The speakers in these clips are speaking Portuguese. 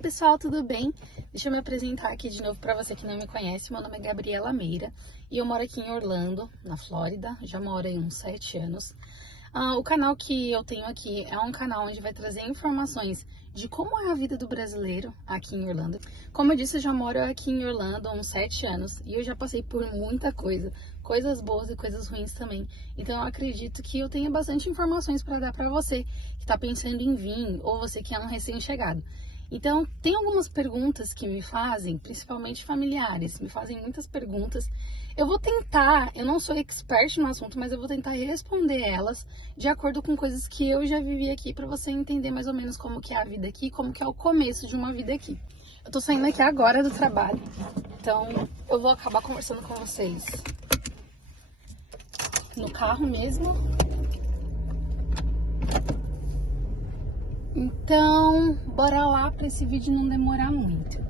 pessoal, tudo bem? Deixa eu me apresentar aqui de novo para você que não me conhece. Meu nome é Gabriela Meira e eu moro aqui em Orlando, na Flórida. Já moro aí uns 7 anos. O canal que eu tenho aqui é um canal onde vai trazer informações de como é a vida do brasileiro aqui em Orlando. Como eu disse, eu já moro aqui em Orlando há uns 7 anos e eu já passei por muita coisa, coisas boas e coisas ruins também. Então eu acredito que eu tenha bastante informações para dar para você que está pensando em vir ou você que é um recém-chegado. Então, tem algumas perguntas que me fazem, principalmente familiares, me fazem muitas perguntas. Eu vou tentar, eu não sou expert no assunto, mas eu vou tentar responder elas de acordo com coisas que eu já vivi aqui, para você entender mais ou menos como que é a vida aqui, como que é o começo de uma vida aqui. Eu tô saindo aqui agora do trabalho, então eu vou acabar conversando com vocês no carro mesmo. Então, bora lá para esse vídeo não demorar muito.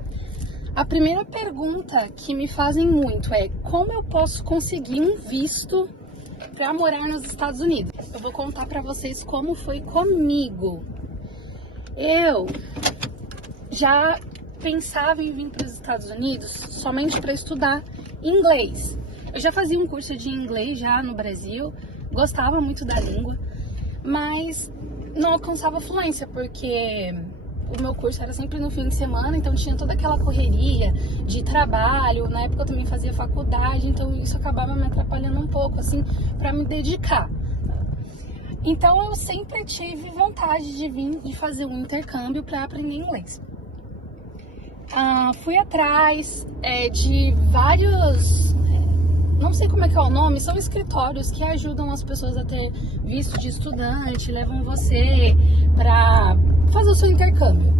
A primeira pergunta que me fazem muito é: como eu posso conseguir um visto para morar nos Estados Unidos? Eu vou contar para vocês como foi comigo. Eu já pensava em vir para os Estados Unidos somente para estudar inglês. Eu já fazia um curso de inglês já no Brasil, gostava muito da língua, mas não alcançava fluência, porque o meu curso era sempre no fim de semana, então tinha toda aquela correria de trabalho. Na época eu também fazia faculdade, então isso acabava me atrapalhando um pouco, assim, para me dedicar. Então eu sempre tive vontade de vir e fazer um intercâmbio para aprender inglês. Fui atrás de vários... Não sei como é que é o nome, são escritórios que ajudam as pessoas a ter visto de estudante, levam você para fazer o seu intercâmbio.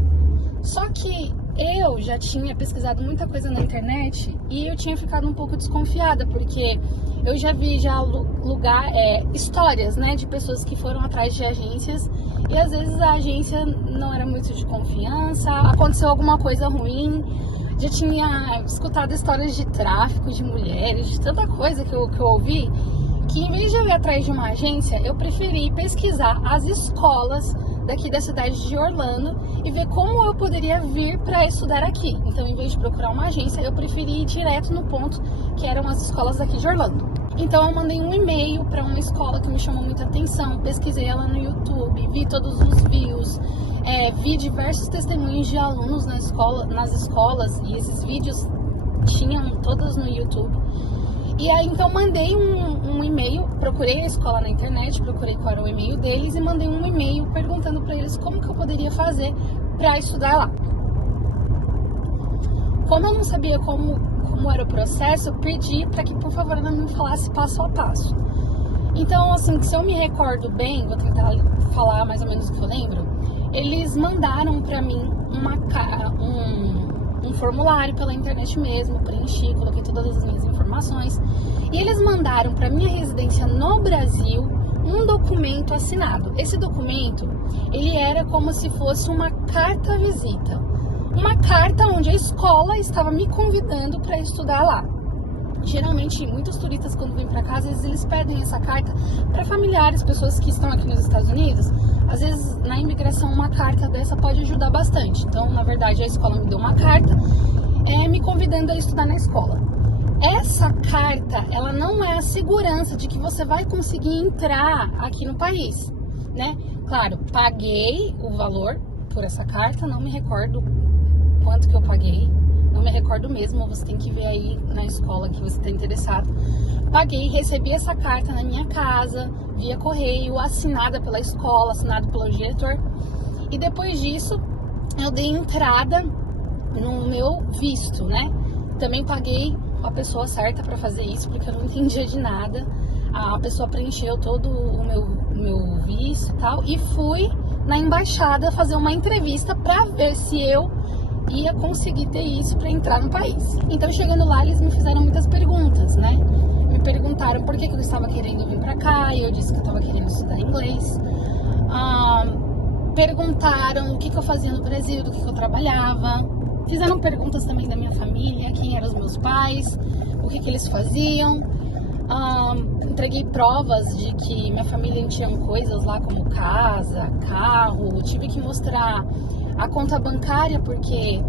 Só que eu já tinha pesquisado muita coisa na internet e eu tinha ficado um pouco desconfiada, porque eu já vi histórias, né, de pessoas que foram atrás de agências e às vezes a agência não era muito de confiança, aconteceu alguma coisa ruim. Já tinha escutado histórias de tráfico de mulheres, de tanta coisa que eu ouvi, que em vez de eu ir atrás de uma agência, eu preferi pesquisar as escolas daqui da cidade de Orlando e ver como eu poderia vir para estudar aqui. Então, em vez de procurar uma agência, eu preferi ir direto no ponto, que eram as escolas daqui de Orlando. Então, eu mandei um e-mail para uma escola que me chamou muita atenção, pesquisei ela no YouTube, vi todos os views, vi diversos testemunhos de alunos nas escolas, e esses vídeos tinham todos no YouTube. E aí, então, mandei um e-mail, procurei a escola na internet, procurei qual era o e-mail deles e mandei um e-mail perguntando para eles como que eu poderia fazer para estudar lá. Como eu não sabia como era o processo, eu pedi para que, por favor, ela me falasse passo a passo. Então, assim, se eu me recordo bem, vou tentar falar mais ou menos o que eu lembro, eles mandaram para mim um formulário pela internet mesmo, preenchi, coloquei todas as minhas informações, e eles mandaram para minha residência no Brasil um documento assinado. Esse documento, ele era como se fosse uma carta-visita, uma carta onde a escola estava me convidando para estudar lá. Geralmente, muitos turistas, quando vêm para cá, às vezes eles pedem essa carta para familiares, pessoas que estão aqui nos Estados Unidos. Às vezes, na imigração, uma carta dessa pode ajudar bastante. Então, na verdade, a escola me deu uma carta me convidando a estudar na escola. Essa carta, ela não é a segurança de que você vai conseguir entrar aqui no país, né? Claro, paguei o valor por essa carta, não me recordo quanto que eu paguei. Não me recordo mesmo, você tem que ver aí na escola que você está interessado. Paguei, recebi essa carta na minha casa, via correio, assinada pela escola, assinada pelo diretor. E depois disso, eu dei entrada no meu visto, né? Também paguei a pessoa certa para fazer isso, porque eu não entendia de nada. A pessoa preencheu todo o meu visto e tal. E fui na embaixada fazer uma entrevista para ver se eu ia conseguir ter isso para entrar no país. Então, chegando lá, eles me fizeram muitas perguntas, né? Me perguntaram por que eu estava querendo vir para cá, e eu disse que eu estava querendo estudar inglês. Perguntaram o que eu fazia no Brasil, do que eu trabalhava. Fizeram perguntas também da minha família, quem eram os meus pais, o que eles faziam. Entreguei provas de que minha família tinha coisas lá como casa, carro. Tive que mostrar a conta bancária, porque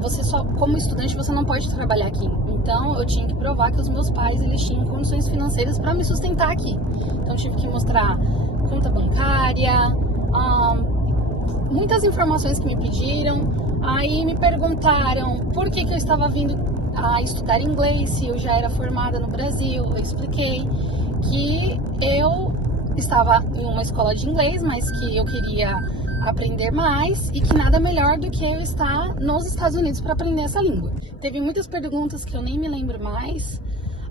você só, como estudante, você não pode trabalhar aqui. Então eu tinha que provar que os meus pais eles tinham condições financeiras para me sustentar aqui. Então eu tive que mostrar conta bancária, muitas informações que me pediram. Aí me perguntaram por que eu estava vindo a estudar inglês se eu já era formada no Brasil. Eu expliquei que eu estava em uma escola de inglês, mas que eu queria aprender mais e que nada melhor do que eu estar nos Estados Unidos para aprender essa língua. Teve muitas perguntas que eu nem me lembro mais,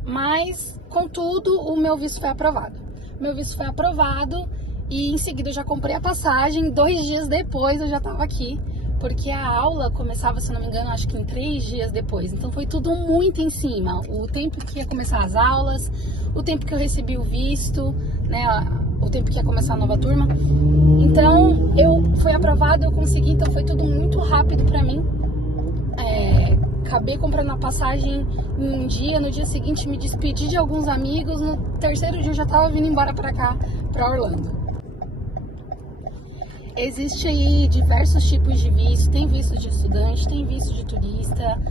mas contudo o meu visto foi aprovado. Meu visto foi aprovado e em seguida eu já comprei a passagem. 2 dias depois eu já estava aqui, porque a aula começava, se não me engano, acho que em 3 dias depois. Então foi tudo muito em cima. O tempo que ia começar as aulas, o tempo que eu recebi o visto, né, o tempo que ia começar a nova turma. Então eu fui aprovado, eu consegui, então foi tudo muito rápido pra mim. Acabei comprando a passagem em um dia, no dia seguinte me despedi de alguns amigos, no 3º dia eu já tava vindo embora pra cá, pra Orlando. Existe aí diversos tipos de visto, tem visto de estudante, tem visto de turista,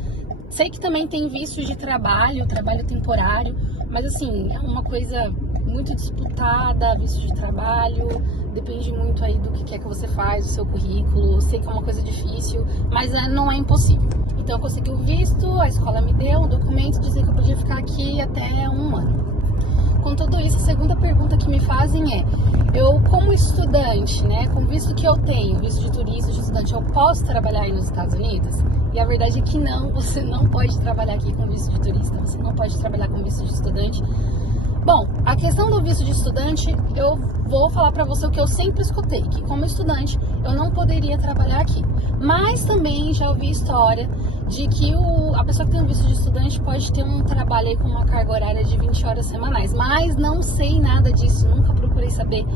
sei que também tem visto de trabalho temporário, mas assim, é uma coisa muito disputada, visto de trabalho, depende muito aí do que é que você faz, do seu currículo, sei que é uma coisa difícil, mas não é impossível. Então eu consegui o visto, a escola me deu o documento, dizia que eu podia ficar aqui até 1 ano. Com tudo isso, a segunda pergunta que me fazem é, eu como estudante, né, com o visto que eu tenho, visto de turista, de estudante, eu posso trabalhar aí nos Estados Unidos? E a verdade é que não, você não pode trabalhar aqui com visto de turista, você não pode trabalhar com visto de estudante. Bom, a questão do visto de estudante, eu vou falar pra você o que eu sempre escutei, que como estudante eu não poderia trabalhar aqui. Mas também já ouvi história de que a pessoa que tem um visto de estudante pode ter um trabalho aí com uma carga horária de 20 horas semanais. Mas não sei nada disso, nunca procurei saber.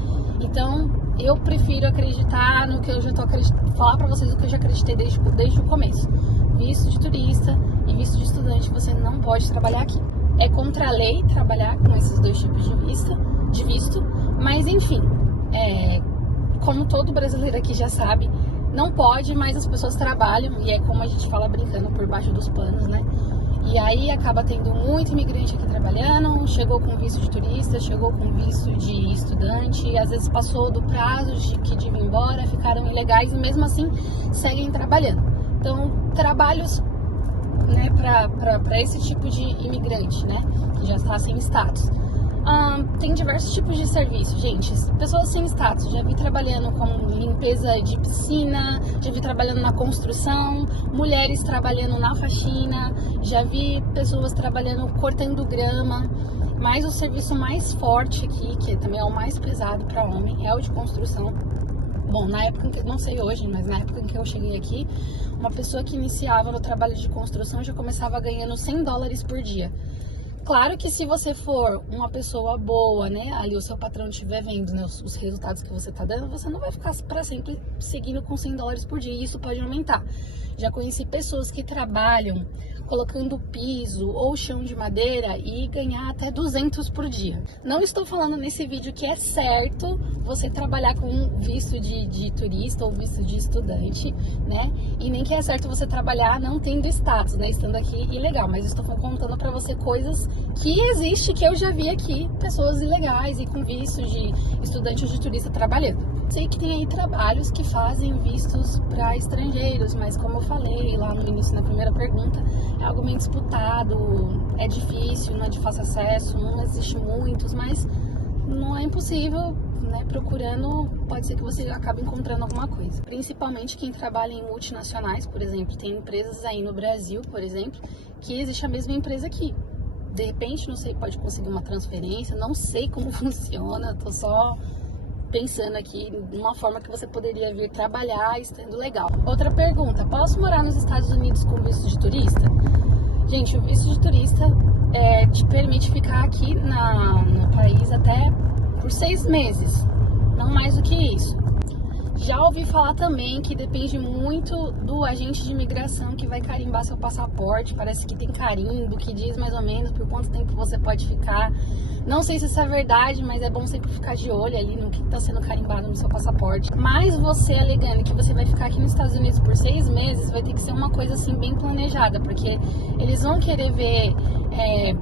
Então eu prefiro acreditar no que eu já tô acreditando, falar pra vocês o que eu já acreditei desde o começo. Visto de turista e visto de estudante, você não pode trabalhar aqui. É contra a lei trabalhar com esses 2 tipos de visto, mas enfim, como todo brasileiro aqui já sabe, não pode, mas as pessoas trabalham, e é como a gente fala brincando por baixo dos panos, né? E aí acaba tendo muito imigrante aqui trabalhando, chegou com visto de turista, chegou com visto de estudante, às vezes passou do prazo de vir embora, ficaram ilegais e mesmo assim seguem trabalhando. Então, trabalhos, né, para esse tipo de imigrante, né, que já está sem status. Tem diversos tipos de serviço, gente. Pessoas sem status, já vi trabalhando com limpeza de piscina, já vi trabalhando na construção, mulheres trabalhando na faxina, já vi pessoas trabalhando cortando grama, mas o serviço mais forte aqui, que também é o mais pesado para homem, é o de construção. Bom, na época, não sei hoje, mas na época em que eu cheguei aqui, uma pessoa que iniciava no trabalho de construção já começava ganhando $100 por dia. Claro que se você for uma pessoa boa, né, ali o seu patrão estiver vendo, né, os resultados que você está dando, você não vai ficar para sempre seguindo com $100 por dia, e isso pode aumentar. Já conheci pessoas que trabalham colocando piso ou chão de madeira e ganhar até 200 por dia. Não estou falando nesse vídeo que é certo você trabalhar com visto de turista ou visto de estudante, né? E nem que é certo você trabalhar não tendo status, né? Estando aqui ilegal, mas estou contando para você coisas que existe, que eu já vi aqui, pessoas ilegais e com visto de estudante ou de turista trabalhando. Sei que tem aí trabalhos que fazem vistos para estrangeiros, mas como eu falei lá no início, na primeira pergunta, é algo meio disputado, é difícil, não é de fácil acesso, não existe muitos, mas não é impossível, né? Procurando, pode ser que você acabe encontrando alguma coisa. Principalmente quem trabalha em multinacionais, por exemplo, tem empresas aí no Brasil, por exemplo, que existe a mesma empresa aqui. De repente, não sei, pode conseguir uma transferência, não sei como funciona, tô só pensando aqui numa forma que você poderia vir trabalhar estando legal. Outra pergunta, posso morar nos Estados Unidos com visto de turista? Gente, o visto de turista te permite ficar aqui no país até por 6 meses, não mais do que isso. Já ouvi falar também que depende muito do agente de imigração que vai carimbar seu passaporte. Parece que tem carimbo, que diz mais ou menos por quanto tempo você pode ficar. Não sei se isso é verdade, mas é bom sempre ficar de olho ali no que está sendo carimbado no seu passaporte. Mas você alegando que você vai ficar aqui nos Estados Unidos por 6 meses, vai ter que ser uma coisa assim bem planejada, porque eles vão querer ver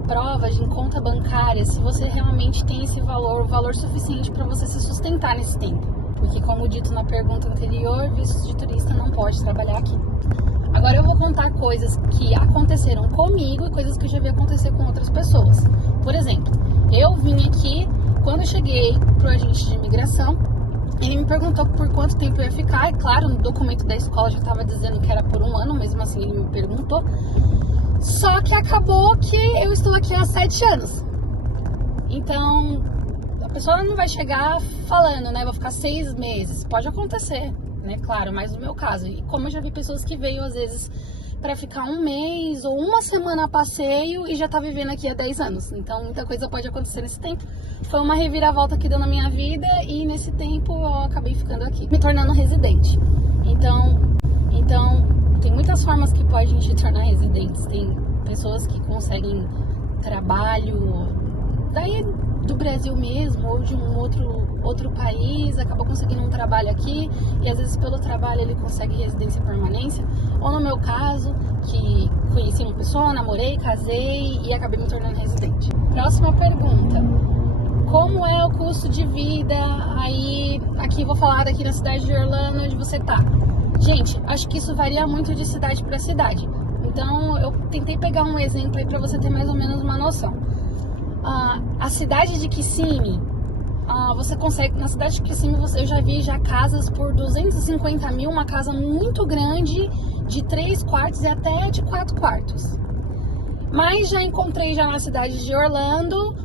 provas em conta bancária se você realmente tem esse valor, o valor suficiente para você se sustentar nesse tempo. Porque, como dito na pergunta anterior, visto de turista não pode trabalhar aqui. Agora eu vou contar coisas que aconteceram comigo e coisas que eu já vi acontecer com outras pessoas. Por exemplo, eu vim aqui, quando eu cheguei pro agente de imigração, ele me perguntou por quanto tempo eu ia ficar. E claro, no documento da escola já estava dizendo que era por 1 ano, mesmo assim ele me perguntou. Só que acabou que eu estou aqui há 7 anos. Então, a pessoa não vai chegar falando, né? Vou ficar 6 meses. Pode acontecer, né? Claro, mas no meu caso. E como eu já vi pessoas que veio, às vezes, para ficar 1 mês ou 1 semana a passeio e já tá vivendo aqui há 10 anos. Então, muita coisa pode acontecer nesse tempo. Foi uma reviravolta que deu na minha vida e nesse tempo eu acabei ficando aqui, me tornando residente. Então tem muitas formas que pode a gente tornar residentes. Tem pessoas que conseguem trabalho daí do Brasil mesmo ou de um outro país, acaba conseguindo um trabalho aqui e às vezes pelo trabalho ele consegue residência e permanência. Ou no meu caso, que conheci uma pessoa, namorei, casei e acabei me tornando residente. Próxima pergunta. Como é o custo de vida aí, aqui vou falar daqui na cidade de Orlando, onde você tá. Gente, acho que isso varia muito de cidade para cidade. Então, eu tentei pegar um exemplo aí para você ter mais ou menos uma noção. A cidade de Kissimmee, você consegue, na cidade de Kissimmee eu já vi casas por 250 mil, uma casa muito grande, de 3 quartos e até de 4 quartos. Mas já encontrei já na cidade de Orlando,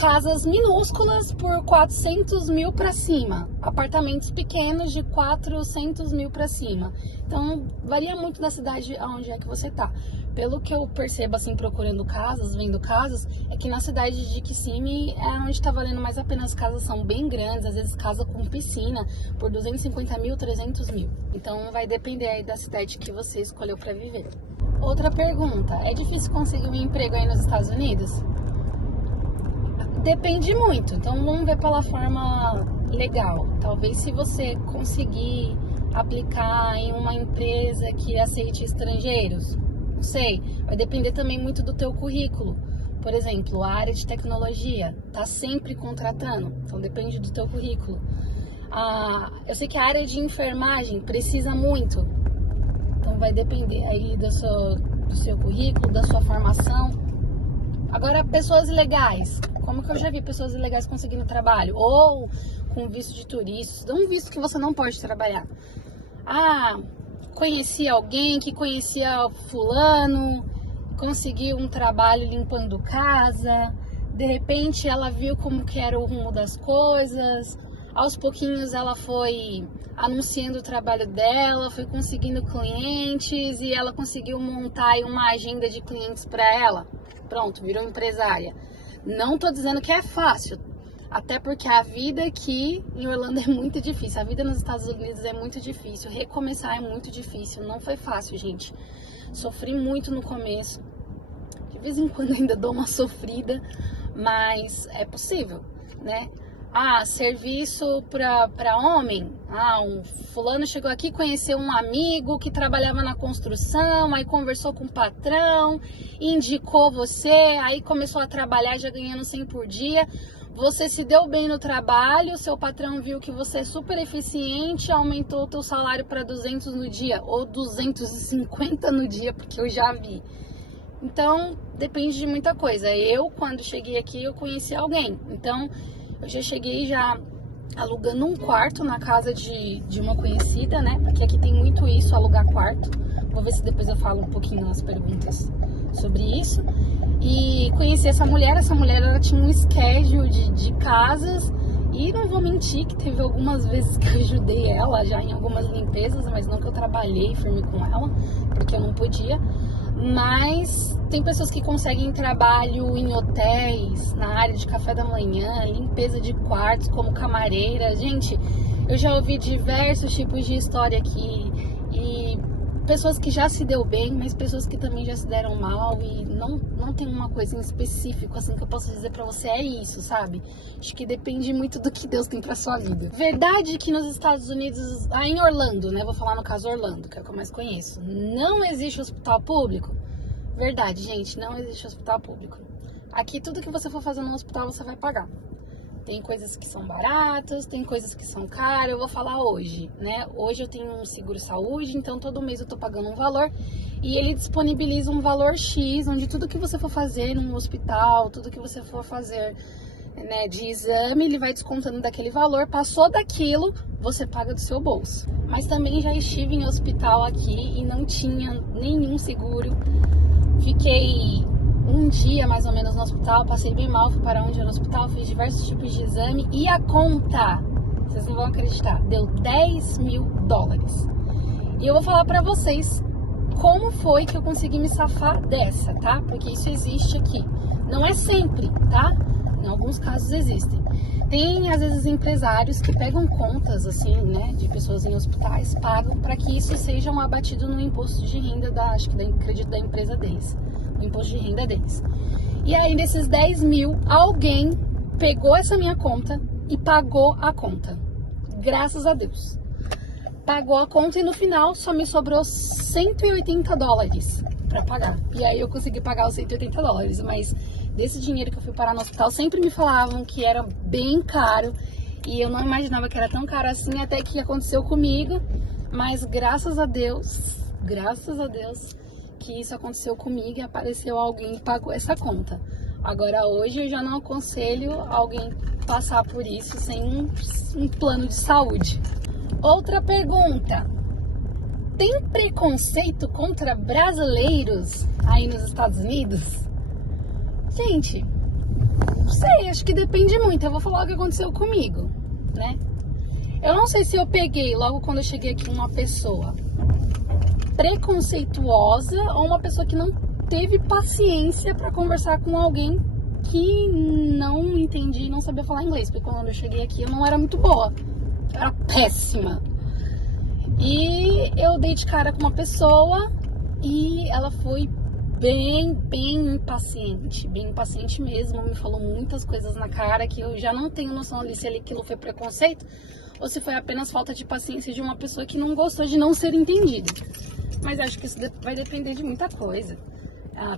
casas minúsculas por 400 mil para cima, apartamentos pequenos de 400 mil para cima. Então varia muito da cidade aonde é que você tá. Pelo que eu percebo assim, procurando casas, vendo casas, é que na cidade de Kissimmee é onde tá valendo mais a pena. As casas são bem grandes, às vezes casa com piscina por 250 mil, 300 mil. Então vai depender aí da cidade que você escolheu para viver. Outra pergunta, é difícil conseguir um emprego aí nos Estados Unidos? Depende muito, então vamos ver pela forma legal. Talvez se você conseguir aplicar em uma empresa que aceite estrangeiros, não sei, vai depender também muito do teu currículo. Por exemplo, a área de tecnologia está sempre contratando, então depende do teu currículo. Eu sei que a área de enfermagem precisa muito, então vai depender aí do seu currículo, da sua formação. Agora, pessoas ilegais. Como que eu já vi pessoas ilegais conseguindo trabalho? Ou com visto de turista, um visto que você não pode trabalhar. Conheci alguém que conhecia fulano, conseguiu um trabalho limpando casa, de repente ela viu como que era o rumo das coisas, aos pouquinhos ela foi anunciando o trabalho dela, foi conseguindo clientes e ela conseguiu montar aí uma agenda de clientes para ela. Pronto, virou empresária. Não tô dizendo que é fácil, até porque a vida aqui em Orlando é muito difícil, a vida nos Estados Unidos é muito difícil, recomeçar é muito difícil, não foi fácil, gente. Sofri muito no começo, de vez em quando ainda dou uma sofrida, mas é possível, né? Serviço para homem. Um fulano chegou aqui, conheceu um amigo que trabalhava na construção, aí conversou com o patrão, indicou você, aí começou a trabalhar já ganhando 100 por dia. Você se deu bem no trabalho, seu patrão viu que você é super eficiente, aumentou o teu salário para 200 no dia, ou 250 no dia, porque eu já vi. Então, depende de muita coisa. Eu, quando cheguei aqui, eu conheci alguém. Então, eu já cheguei alugando um quarto na casa de uma conhecida, né? Porque aqui tem muito isso, alugar quarto. Vou ver se depois eu falo um pouquinho nas perguntas sobre isso. E conheci essa mulher ela tinha um schedule de casas. E não vou mentir que teve algumas vezes que eu ajudei ela já em algumas limpezas, mas não que eu trabalhei firme com ela, porque eu não podia. Mas tem pessoas que conseguem trabalho em hotéis, na área de café da manhã, limpeza de quartos como camareira. Gente, Eu já ouvi diversos tipos de história aqui e pessoas que já se deu bem, mas pessoas que também já se deram mal e não tem uma coisa em específico assim que eu posso dizer pra você, é isso, sabe? Acho que depende muito do que Deus tem pra sua vida. Verdade que nos Estados Unidos, em Orlando, né? Vou falar no caso Orlando, que é o que eu mais conheço, não existe hospital público. Verdade, gente, não existe hospital público. Aqui tudo que você for fazer no hospital você vai pagar. Tem coisas que são baratas, tem coisas que são caras. Eu vou falar hoje, né? Hoje eu tenho um seguro saúde, então todo mês eu tô pagando um valor e ele disponibiliza um valor X, onde tudo que você for fazer num hospital, tudo que você for fazer, né, de exame, ele vai descontando daquele valor. Passou daquilo, você paga do seu bolso. Mas também já estive em hospital aqui e não tinha nenhum seguro. Fiquei um dia mais ou menos no hospital, passei bem mal, fui parar um dia no hospital, fiz diversos tipos de exame e a conta, vocês não vão acreditar, deu $10.000. E eu vou falar pra vocês como foi que eu consegui me safar dessa, tá? Porque isso existe aqui. Não é sempre, tá? Em alguns casos existem. Tem, às vezes, empresários que pegam contas, assim, né, de pessoas em hospitais, pagam para que isso seja abatido no imposto de renda acho que acredito, da empresa deles. O imposto de renda deles. E aí, desses 10 mil, alguém pegou essa minha conta e pagou a conta. Graças a Deus. Pagou a conta e no final só me sobrou $180 para pagar. E aí eu consegui pagar os $180, mas desse dinheiro que eu fui parar no hospital, sempre me falavam que era bem caro. E eu não imaginava que era tão caro assim, até que aconteceu comigo. Mas graças a Deus, que isso aconteceu comigo e apareceu alguém que pagou essa conta. Agora hoje eu já não aconselho alguém passar por isso sem um plano de saúde. Outra pergunta: tem preconceito contra brasileiros aí nos Estados Unidos? Gente, não sei, acho que depende muito. Eu vou falar o que aconteceu comigo, né? Eu não sei se eu peguei logo quando eu cheguei aqui uma pessoa preconceituosa ou uma pessoa que não teve paciência para conversar com alguém que não entendia e não sabia falar inglês, porque quando eu cheguei aqui eu não era muito boa, eu era péssima. E eu dei de cara com uma pessoa e ela foi bem impaciente mesmo, me falou muitas coisas na cara que eu já não tenho noção ali se aquilo foi preconceito ou se foi apenas falta de paciência de uma pessoa que não gostou de não ser entendida. Mas acho que isso vai depender de muita coisa.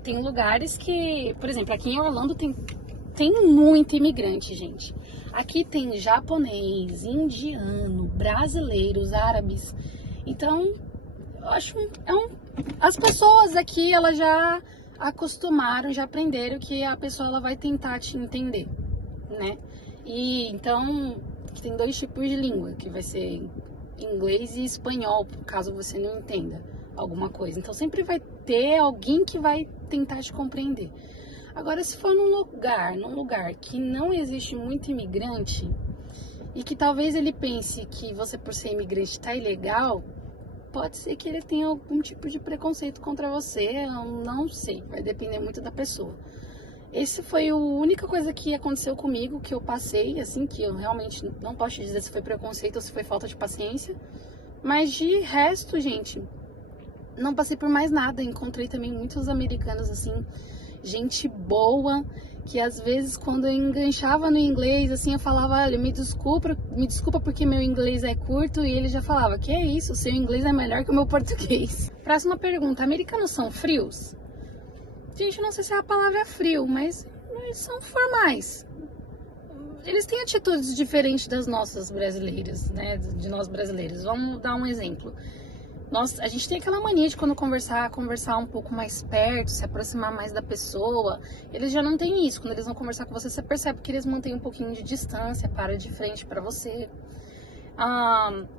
Tem lugares que, por exemplo, aqui em Orlando tem muito imigrante, gente. Aqui tem japonês, indiano, brasileiros, árabes. Então, eu acho as pessoas aqui, elas já acostumaram, já aprenderam que a pessoa ela vai tentar te entender, né? E então, tem 2 tipos de língua, que vai ser inglês e espanhol, caso você não entenda alguma coisa. Então sempre vai ter alguém que vai tentar te compreender. Agora, se for num lugar que não existe muito imigrante e que talvez ele pense que você, por ser imigrante, tá ilegal, pode ser que ele tenha algum tipo de preconceito contra você. Eu não sei, vai depender muito da pessoa. Esse foi a única coisa que aconteceu comigo, que eu passei, assim, que eu realmente não posso dizer se foi preconceito ou se foi falta de paciência. Mas de resto, gente, não passei por mais nada. Encontrei também muitos americanos, assim, gente boa, que às vezes quando eu enganchava no inglês, assim, eu falava, olha, me desculpa porque meu inglês é curto, e ele já falava, que é isso, seu inglês é melhor que o meu português. Próxima pergunta: americanos são frios? Gente, não sei se a palavra é frio, mas eles são formais. Eles têm atitudes diferentes das nossas brasileiras, né? De nós brasileiros. Vamos dar um exemplo. A gente tem aquela mania de quando conversar um pouco mais perto, se aproximar mais da pessoa. Eles já não têm isso. Quando eles vão conversar com você, você percebe que eles mantêm um pouquinho de distância, para de frente para você.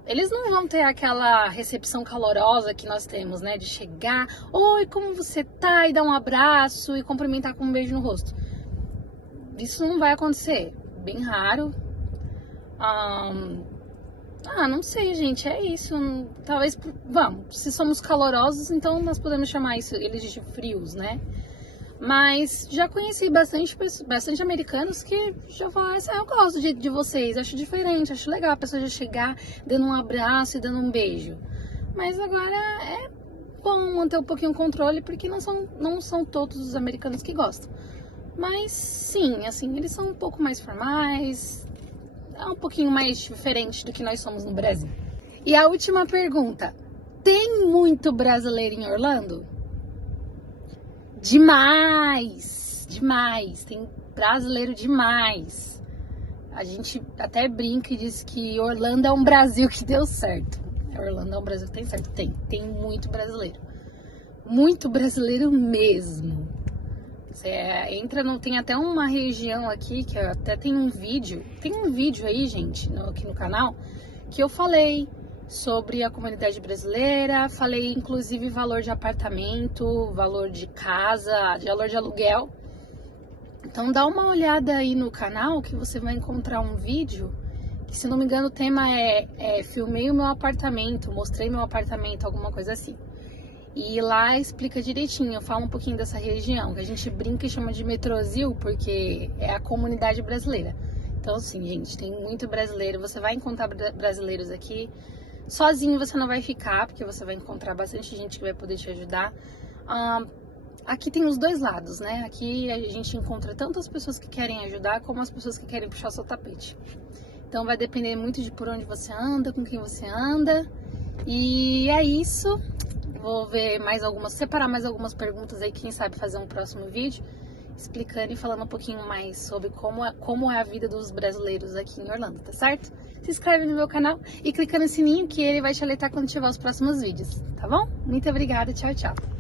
Eles não vão ter aquela recepção calorosa que nós temos, né? De chegar, oi, como você tá? E dar um abraço e cumprimentar com um beijo no rosto. Isso não vai acontecer. Bem raro. Não sei, gente, é isso. Talvez, se somos calorosos, então nós podemos chamar eles de frios, né? Mas já conheci bastante americanos que já falaram assim, eu gosto de vocês, acho diferente, acho legal a pessoa já chegar dando um abraço e dando um beijo. Mas agora é bom manter um pouquinho o controle, porque não são todos os americanos que gostam. Mas sim, assim, eles são um pouco mais formais, é um pouquinho mais diferente do que nós somos no Brasil. E a última pergunta, tem muito brasileiro em Orlando? Demais, demais, tem brasileiro demais. A gente até brinca e diz que Orlando é um Brasil que deu certo. Orlando é um Brasil que tem certo, tem muito brasileiro mesmo. Você entra, tem até uma região aqui, que até tem um vídeo aí, gente, aqui no canal, que eu falei sobre a comunidade brasileira, falei inclusive valor de apartamento, valor de casa, valor de aluguel. Então dá uma olhada aí no canal que você vai encontrar um vídeo, que se não me engano o tema é filmei o meu apartamento, mostrei meu apartamento, alguma coisa assim. E lá explica direitinho, fala um pouquinho dessa região, que a gente brinca e chama de Metrosil, porque é a comunidade brasileira. Então assim, gente, tem muito brasileiro, você vai encontrar brasileiros aqui. Sozinho você não vai ficar, porque você vai encontrar bastante gente que vai poder te ajudar. Aqui tem os dois lados, né? Aqui a gente encontra tanto as pessoas que querem ajudar, como as pessoas que querem puxar seu tapete. Então vai depender muito de por onde você anda, com quem você anda. E é isso. Vou separar mais algumas perguntas aí, quem sabe fazer um próximo vídeo explicando e falando um pouquinho mais sobre como é a vida dos brasileiros aqui em Orlando, tá certo? Se inscreve no meu canal e clica no sininho que ele vai te alertar quando tiver os próximos vídeos, tá bom? Muito obrigada, tchau, tchau!